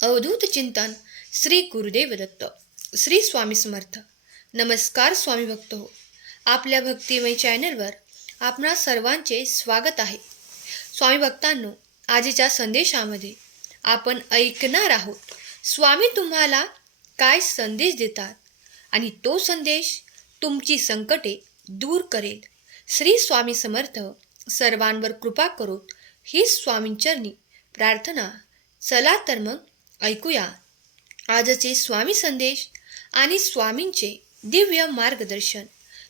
अवधूत चिंतन श्री गुरुदेव दत्त. श्री स्वामी समर्थ. नमस्कार स्वामी भक्त हो. आपल्या भक्तिमय चॅनलवर आपणा सर्वांचे स्वागत आहे. स्वामी भक्तांनो, आजच्या संदेशामध्ये आपण ऐकणार आहोत स्वामी तुम्हाला काय संदेश देतात आणि तो संदेश तुमची संकटे दूर करेल. श्री स्वामी समर्थ सर्वांवर कृपा करोत ही स्वामींचरणी प्रार्थना. चला तर मग ऐकूया आजचे स्वामी संदेश आणि स्वामींचे दिव्य मार्गदर्शन.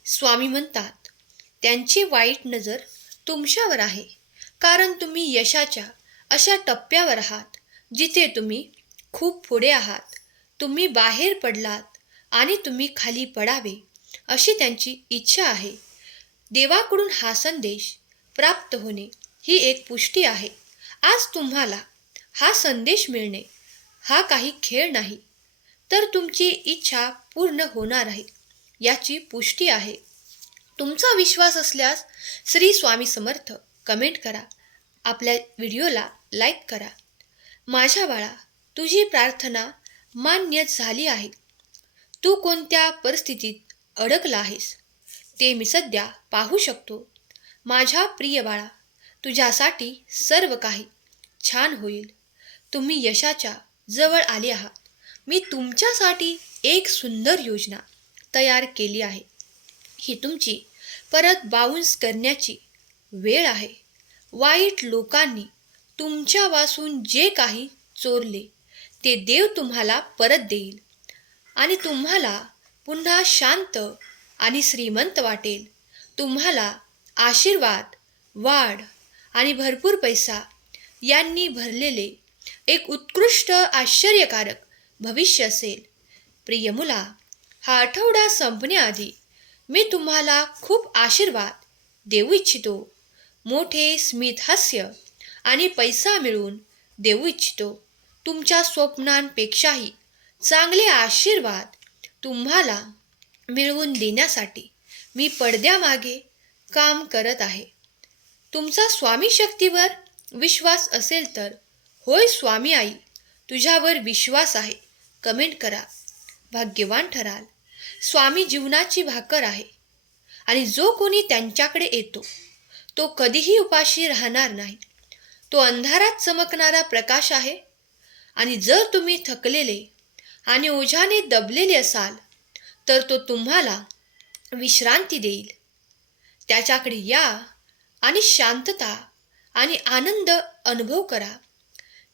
स्वामी म्हणतात, त्यांची वाईट नजर तुमच्यावर आहे, कारण तुम्ही यशाच्या अशा टप्प्यावर आहात जिथे तुम्ही खूप पुढे आहात. तुम्ही बाहेर पडलात आणि तुम्ही खाली पडावे अशी त्यांची इच्छा आहे. देवाकडून हा संदेश प्राप्त होणे ही एक पुष्टी आहे. आज तुम्हाला हा संदेश मिळणे हा काही खेळ नाही, तर तुमची इच्छा पूर्ण होणार आहे याची पुष्टी आहे. तुमचा विश्वास असल्यास श्री स्वामी समर्थ कमेंट करा. आपल्या व्हिडिओला लाईक करा. माझ्या बाळा, तुझी प्रार्थना मान्य झाली आहे. तू कोणत्या परिस्थितीत अडकला आहेस ते मी सध्या पाहू शकतो. माझ्या प्रिय बाळा, तुझ्यासाठी सर्व काही छान होईल. तुम्ही यशाच्या जवळ आले आहात. मी तुमच्यासाठी एक सुंदर योजना तयार केली आहे. ही तुमची परत बाउन्स करण्याची वेळ आहे. वाईट लोकांनी तुमच्यापासून जे काही चोरले ते देव तुम्हाला परत देईल आणि तुम्हाला पुन्हा शांत आणि श्रीमंत वाटेल. तुम्हाला आशीर्वाद, वाढ आणि भरपूर पैसा यांनी भरलेले एक उत्कृष्ट आश्चर्यकारक भविष्य असेल. प्रिय मुला, हा आठवडा संपण्याआधी मी तुम्हाला खूप आशीर्वाद देऊ इच्छितो. मोठे स्मित हास्य आणि पैसा मिळवून देऊ इच्छितो. तुमच्या स्वप्नांपेक्षाही चांगले आशीर्वाद तुम्हाला मिळवून देण्यासाठी मी पडद्यामागे काम करत आहे. तुमचा स्वामी शक्तीवर विश्वास असेल तर होय स्वामी आई, तुझ्यावर विश्वास आहे कमेंट करा. भाग्यवान ठराल. स्वामी जीवनाची भाकर आहे आणि जो कोणी त्यांच्याकडे येतो तो कधीही उपाशी राहणार नाही. तो अंधारात चमकणारा प्रकाश आहे आणि जर तुम्ही थकलेले आणि ओझ्याने दबलेले असाल तर तो तुम्हाला विश्रांती देईल. त्याच्याकडे या आणि शांतता आणि आनंद अनुभव करा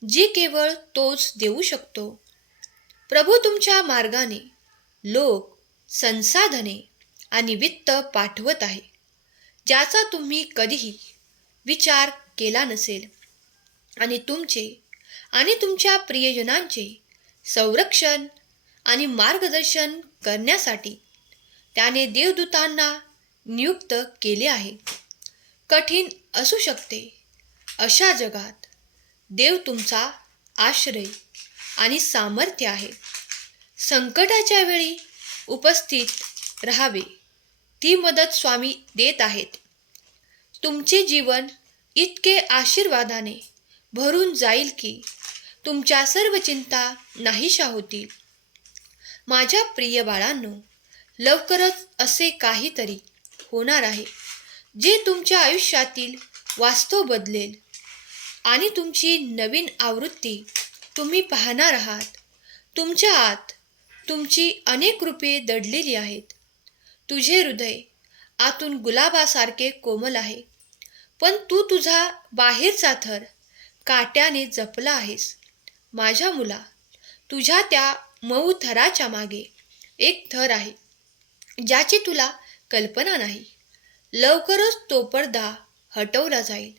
जी केवळ तोच देऊ शकतो. प्रभू तुमच्या मार्गाने लोक, संसाधने आणि वित्त पाठवत आहे ज्याचा तुम्ही कधीही विचार केला नसेल आणि तुमचे आणि तुमच्या प्रियजनांचे संरक्षण आणि मार्गदर्शन करण्यासाठी त्याने देवदूतांना नियुक्त केले आहे. कठीण असू शकते अशा जगात देव तुमचा आश्रय आणि सामर्थ्य आहे. संकटाच्या वेळी उपस्थित राहावे ती मदत स्वामी देत आहेत. तुमचे जीवन इतके आशीर्वादाने भरून जाईल की तुमच्या सर्व चिंता नाहीशा होतील. माझ्या प्रिय बाळांनो, लवकरच असे काहीतरी होणार आहे जे तुमच्या आयुष्यातील वास्तव बदलेल आणि तुमची नवीन आवृत्ती तुम्ही पाहणार आहात. तुमच्या आत तुमची अनेक रूपे दडलेली आहेत. तुझे हृदय आतून गुलाबासारखे कोमल आहे, पण तू तुझा बाहेरचा थर काट्याने जपला आहेस. माझ्या मुला, तुझ्या त्या मऊ थराच्या मागे एक थर आहे ज्याची तुला कल्पना नाही. लवकरच तो पडदा हटवला जाईल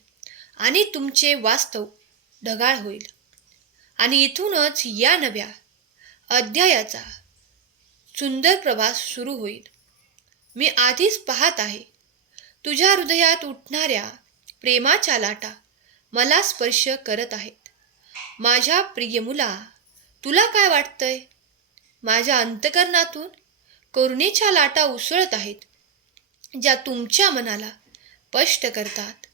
आणि तुमचे वास्तव ढगाळ होईल आणि इथूनच या नव्या अध्यायाचा सुंदर प्रवास सुरू होईल. मी आधीच पाहत आहे. तुझ्या हृदयात उठणाऱ्या प्रेमाच्या लाटा मला स्पर्श करत आहेत. माझ्या प्रिय मुला, तुला काय वाटतंय? माझ्या अंतकरणातून करुणेच्या लाटा उसळत आहेत ज्या तुमच्या मनाला स्पष्ट करतात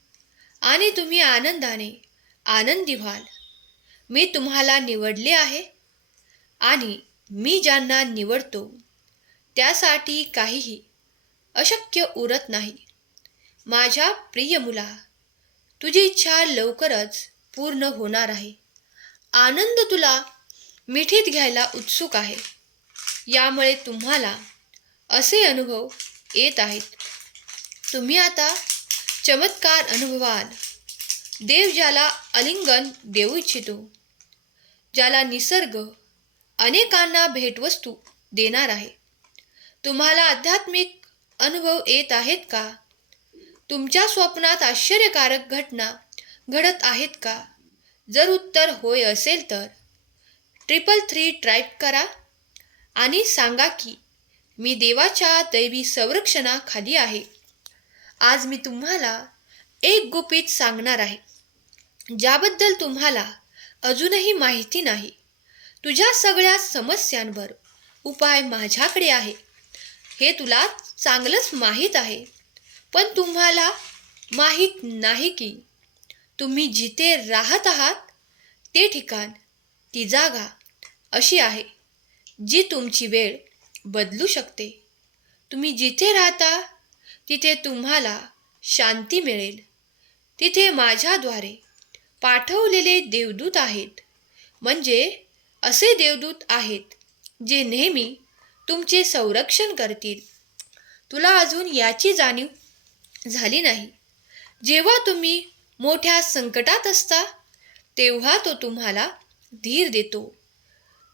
आणि तुम्ही आनंदाने आनंदी व्हाल. मी तुम्हाला निवडले आहे आणि मी ज्यांना निवडतो त्यासाठी काहीही अशक्य उरत नाही. माझ्या प्रिय मुला, तुझी इच्छा लवकरच पूर्ण होणार आहे. आनंद तुला मिठीत घ्यायला उत्सुक आहे. यामुळे तुम्हाला असे अनुभव येत आहेत. तुम्ही आता चमत्कार अनुभवाल. देव ज्याला आलिंगन देऊ इच्छितो, ज्याला निसर्ग अनेकांना भेटवस्तू देणार आहे. तुम्हाला आध्यात्मिक अनुभव येत आहेत का? तुमच्या स्वप्नात आश्चर्यकारक घटना घडत आहेत का? जर उत्तर होय असेल तर 333 टाईप करा आणि सांगा की मी देवाच्या दैवी संरक्षणाखाली आहे. आज मी तुम्हाला एक गुपित सांगणार आहे, ज्याबद्दल तुम्हाला अजूनही माहिती नाही. तुझ्या सगळ्या समस्यांवर उपाय माझ्याकडे आहे हे तुला चांगलंच माहीत आहे. पण तुम्हाला माहीत नाही की तुम्ही जिथे राहत आहात ते ठिकाण, ती जागा अशी आहे जी तुमची वेळ बदलू शकते. तुम्ही जिथे राहता तिथे तुम्हाला शांती मिळेल. तिथे माझ्याद्वारे पाठवलेले देवदूत आहेत. म्हणजे असे देवदूत आहेत जे नेहमी तुमचे संरक्षण करतील. तुला अजून याची जाणीव झाली नाही. जेव्हा तुम्ही मोठ्या संकटात असता तेव्हा तो तुम्हाला धीर देतो.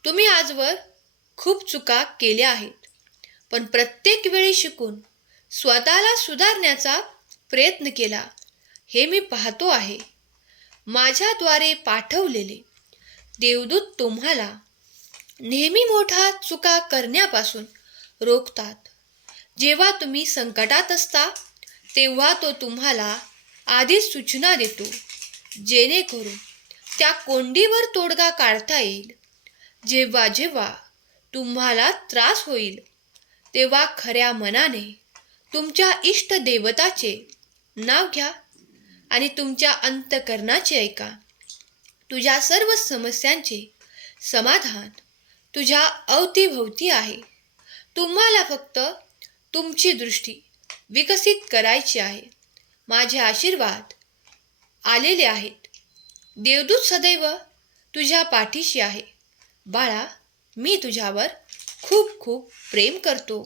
तुम्ही आजवर खूप चुका केल्या आहेत, पण प्रत्येक वेळी शिकून स्वतःला सुधारण्याचा प्रयत्न केला हे मी पाहतो आहे. माझ्याद्वारे पाठवलेले देवदूत तुम्हाला नेहमी मोठ्या चुका करण्यापासून रोखतात. जेव्हा तुम्ही संकटात असता तेव्हा तो तुम्हाला आधीच सूचना देतो, जेणेकरून त्या कोंडीवर तोडगा काढता येईल. जेव्हा जेव्हा तुम्हाला त्रास होईल तेव्हा खऱ्या मनाने तुमच्या इष्ट देवताचे नाव घ्या आणि तुमच्या अंतःकरणाचे ऐका. तुझ्या सर्व समस्यांचे समाधान तुझ्या अवतीभोवती आहे. तुम्हाला फक्त तुमची दृष्टी विकसित करायची आहे. माझे आशीर्वाद आलेले आहेत. देवदूत सदैव तुझ्या पाठीशी आहे. बाळा, मी तुझ्यावर खूप खूप प्रेम करतो.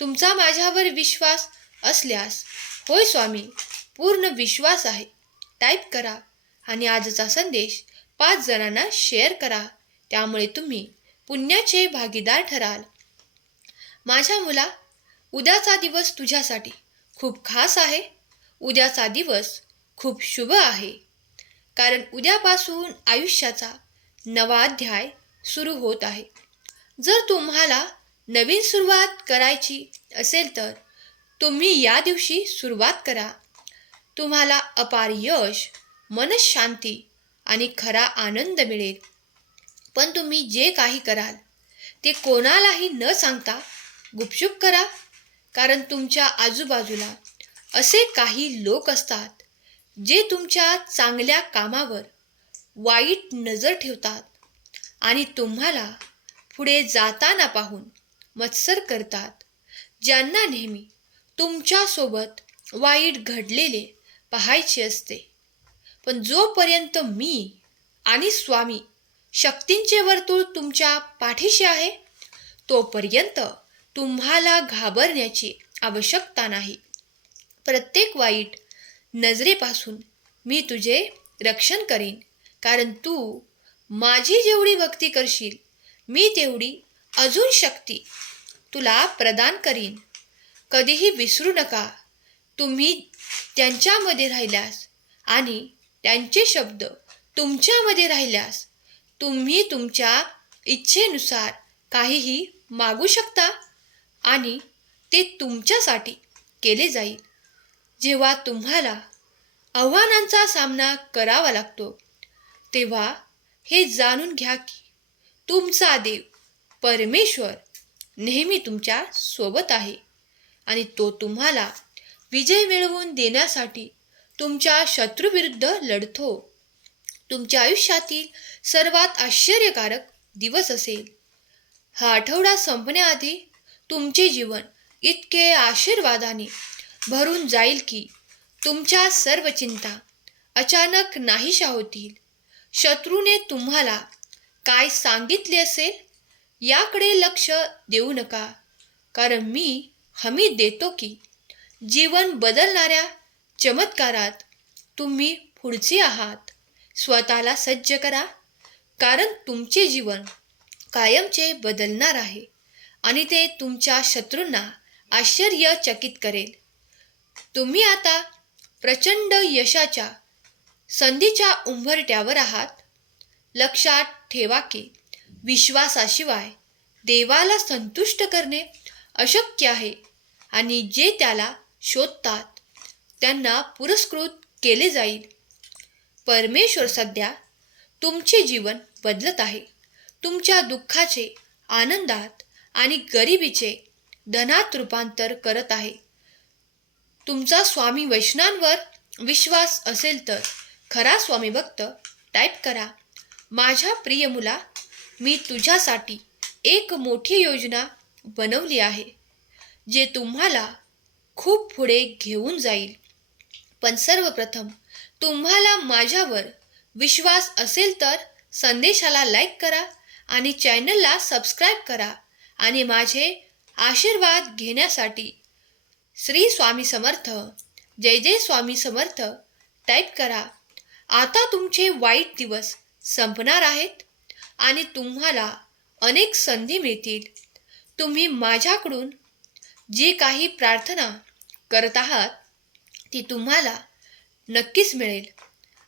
तुमचा माझ्यावर विश्वास असल्यास, होय स्वामी, पूर्ण विश्वास आहे, टाईप करा आणि आजचा संदेश 5 जणांना शेअर करा. त्यामुळे तुम्ही पुण्याचे भागीदार ठराल. माझ्या मुला, उद्याचा दिवस तुझ्यासाठी खूप खास आहे. उद्याचा दिवस खूप शुभ आहे, कारण उद्यापासून आयुष्याचा नवा अध्याय सुरू होत आहे. जर तुम्हाला नवीन सुरुवात करायची असेल तर तुम्ही या दिवशी सुरुवात करा. तुम्हाला अपार यश, मनःशांती आणि खरा आनंद मिळेल. पण तुम्ही जे काही कराल ते कोणालाही न सांगता गुपचूप करा, कारण तुमच्या आजूबाजूला असे काही लोक असतात जे तुमच्या चांगल्या कामावर वाईट नजर ठेवतात आणि तुम्हाला पुढे जाताना पाहून मत्सर करतात. ज्यांना नेहमी तुमच्यासोबत वाईट घडलेले पाहायचे असते. पण जोपर्यंत मी आणि स्वामी शक्तींचे वर्तुळ तुमच्या पाठीशी आहे तोपर्यंत तुम्हाला घाबरण्याची आवश्यकता नाही. प्रत्येक वाईट नजरेपासून मी तुझे रक्षण करेन, कारण तू माझी जेवढी भक्ती करशील मी तेवढी अजून शक्ती तुला प्रदान करीन. कधीही विसरू नका, तुम्ही त्यांच्यामध्ये राहिल्यास आणि त्यांचे शब्द तुमच्यामध्ये राहिल्यास तुम्ही तुमच्या इच्छेनुसार काहीही मागू शकता आणि ते तुमच्यासाठी केले जाईल. जेव्हा तुम्हाला आव्हानांचा सामना करावा लागतो तेव्हा हे जाणून घ्या की तुमचा देव परमेश्वर नेहमी तुमच्या सोबत आहे आणि तो तुम्हाला विजय मिळवून देण्यासाठी तुमच्या शत्रूविरुद्ध लढतो. तुमच्या आयुष्यातील सर्वात आश्चर्यकारक दिवस असेल. हा आठवडा संपण्याआधी तुमचे जीवन इतके आशीर्वादाने भरून जाईल की तुमच्या सर्व चिंता अचानक नाहीशा होतील. शत्रूने तुम्हाला काय सांगितले असेल याकडे लक्ष देऊ नका, कारण मी हमी देतो की जीवन बदलणाऱ्या चमत्कारात तुम्ही पुढचे आहात. स्वतःला सज्ज करा, कारण तुमचे जीवन कायमचे बदलणार आहे आणि ते तुमच्या शत्रूंना आश्चर्यचकित करेल. तुम्ही आता प्रचंड यशाच्या संधीच्या उंबरठ्यावर आहात. लक्षात ठेवा की विश्वासाशिवाय देवाला संतुष्ट करणे अशक्य आहे आणि जे त्याला शोधतात त्यांना पुरस्कृत केले जाईल. परमेश्वर सध्या तुमचे जीवन बदलत आहे. तुमच्या दुःखाचे आनंदात आणि गरिबीचे धनात रूपांतर करत आहे. तुमचा स्वामी वचनांवर विश्वास असेल तर खरा स्वामी भक्त टाईप करा. माझ्या प्रिय मुला, मी तुझ्यासाठी एक मोठी योजना बनवली आहे जे तुम्हाला खूप पुढे घेऊन जाईल. पण सर्वप्रथम तुम्हाला माझ्यावर विश्वास असेल तर संदेशाला लाईक करा आणि चॅनलला सबस्क्राईब करा आणि माझे आशीर्वाद घेण्यासाठी श्री स्वामी समर्थ, जय जय स्वामी समर्थ टाईप करा. आता तुमचे वाईट दिवस संपणार आहेत आणि तुम्हाला अनेक संधी मिळतील. तुम्ही माझ्याकडून जी काही प्रार्थना करत आहात ती तुम्हाला नक्कीच मिळेल.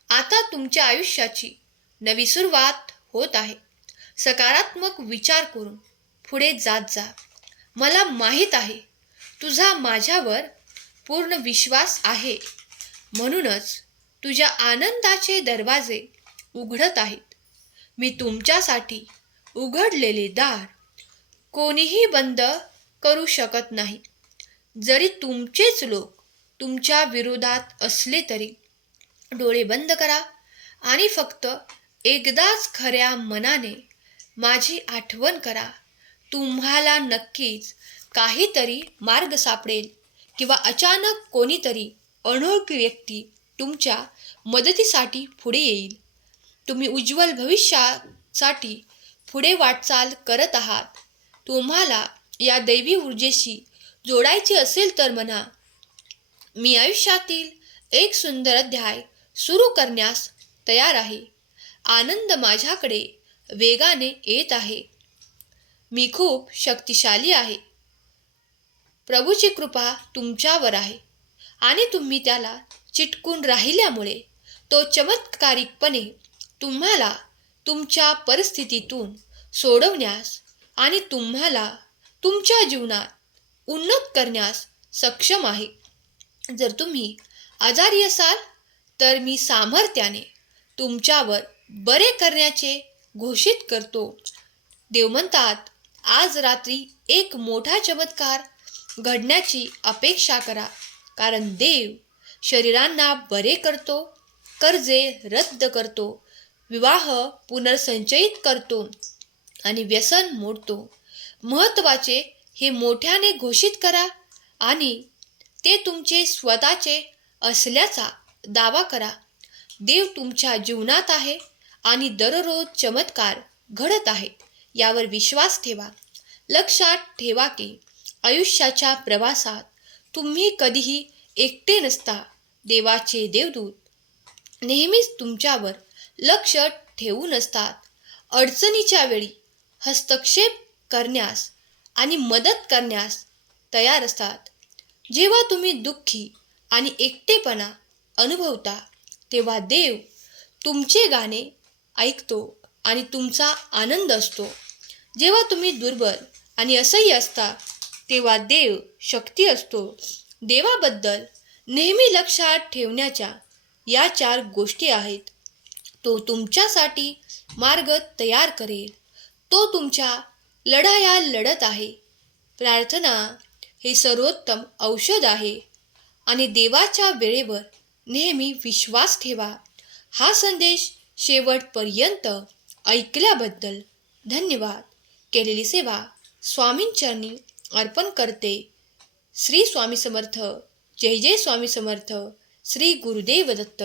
आता तुमच्या आयुष्याची नवी सुरुवात होत आहे. सकारात्मक विचार करून पुढे जात जा. मला माहीत आहे तुझा माझ्यावर पूर्ण विश्वास आहे, म्हणूनच तुझ्या आनंदाचे दरवाजे उघडत आहेत. मी तुमच्यासाठी उघडलेले दार कोणीही बंद करू शकत नाही. जरी तुमचेच लोक तुमच्या विरोधात असले तरी डोळे बंद करा आणि फक्त एकदाच खऱ्या मनाने माझी आठवण करा. तुम्हाला नक्कीच काहीतरी मार्ग सापडेल किंवा अचानक कोणीतरी अनोळखी व्यक्ती तुमच्या मदतीसाठी पुढे येईल. तुम्ही उज्ज्वल भविष्यासाठी पुढे वाटचाल करत आहात. तुम्हाला या दैवी ऊर्जेशी जोडायचे असेल तर म्हणा, मी आयुष्यातील एक सुंदर अध्याय सुरू करण्यास तयार आहे. आनंद माझ्याकडे वेगाने येत आहे. मी खूप शक्तिशाली आहे. प्रभूची कृपा तुमच्यावर आहे आणि तुम्ही त्याला चिटकून राहिल्यामुळे तो चमत्कारिकपणे तुम्हाला तुमच्या परिस्थितीतून सोडवण्यास आणि तुम्हाला तुमच्या जीवनात उन्नत करण्यास सक्षम आहे. जर तुम्ही आजारी असाल तर मी सामर्थ्याने तुमच्यावर बरे करण्याचे घोषित करतो. देव म्हणतात, आज रात्री एक मोठा चमत्कार घडण्याची अपेक्षा करा, कारण देव शरीरांना बरे करतो, कर्जे रद्द करतो, विवाह पुनर्संचयित करतो आणि व्यसन मोडतो. महत्त्वाचे हे मोठ्याने घोषित करा आणि ते तुमचे स्वतःचे असल्याचा दावा करा. देव तुमच्या जीवनात आहे आणि दररोज चमत्कार घडत आहेत यावर विश्वास ठेवा. लक्षात ठेवा की आयुष्याच्या प्रवासात तुम्ही कधीही एकटे नसता. देवाचे देवदूत नेहमीच तुमच्यावर लक्ष ठेवून असतात. अडचणीच्या वेळी हस्तक्षेप करण्यास आणि मदत करण्यास तयार असतात. जेव्हा तुम्ही दुःखी आणि एकटेपणा अनुभवता तेव्हा देव तुमचे गाणे ऐकतो आणि तुमचा आनंद असतो. जेव्हा तुम्ही दुर्बल आणि असह्य असता तेव्हा देव शक्ती असतो. देवाबद्दल नेहमी लक्षात ठेवण्याच्या या 4 गोष्टी आहेत. तो तुमच्यासाठी मार्ग तयार करेल. तो तुमच्या लढाया लढत आहे. प्रार्थना हे सर्वोत्तम औषध आहे आणि देवाच्या वेळेवर नेहमी विश्वास ठेवा. हा संदेश शेवटपर्यंत ऐकल्याबद्दल धन्यवाद. केलेली सेवा स्वामींचरणी अर्पण करते. श्री स्वामी समर्थ. जय जय स्वामी समर्थ. श्री गुरुदेव दत्त.